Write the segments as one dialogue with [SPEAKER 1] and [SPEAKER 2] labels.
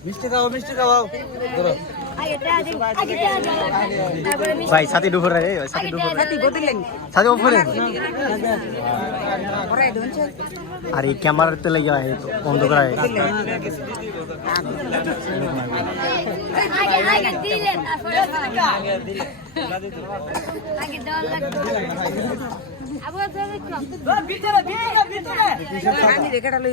[SPEAKER 1] মিষ্টি খাও মিষ্টি খাও ধরো
[SPEAKER 2] আগে আগে
[SPEAKER 3] ভাই সাথে দুপুর রে সাথে দুপুর সাথে উপরে আর এই ক্যামেরার তো লেগে হয় তো অন্ধকার হয়
[SPEAKER 2] আগে আগে দিলেন তারপরে আগে দেওয়ার লাগবে আবু তুমি
[SPEAKER 1] গালি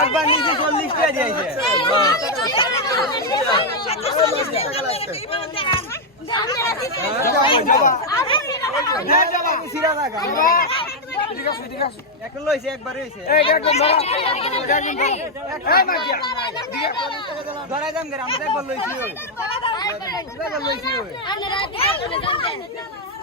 [SPEAKER 1] একবার নিজে চল্লিশ টাকা দিয়েছে ধরাই দাম করে আমরা একবার লইছি। একবার লইছি।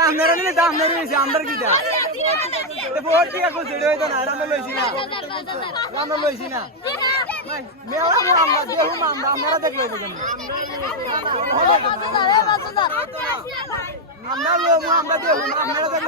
[SPEAKER 1] আপনারা নিলে দাম নেই হয়েছে আমরা কি দা? টিকা করছে রে না আমরা লইছি না। আমরা লইছি না। মেওয়া আমরা দেহু আমরা আমরা দেখলে আমরা আমরা দেহু আমরা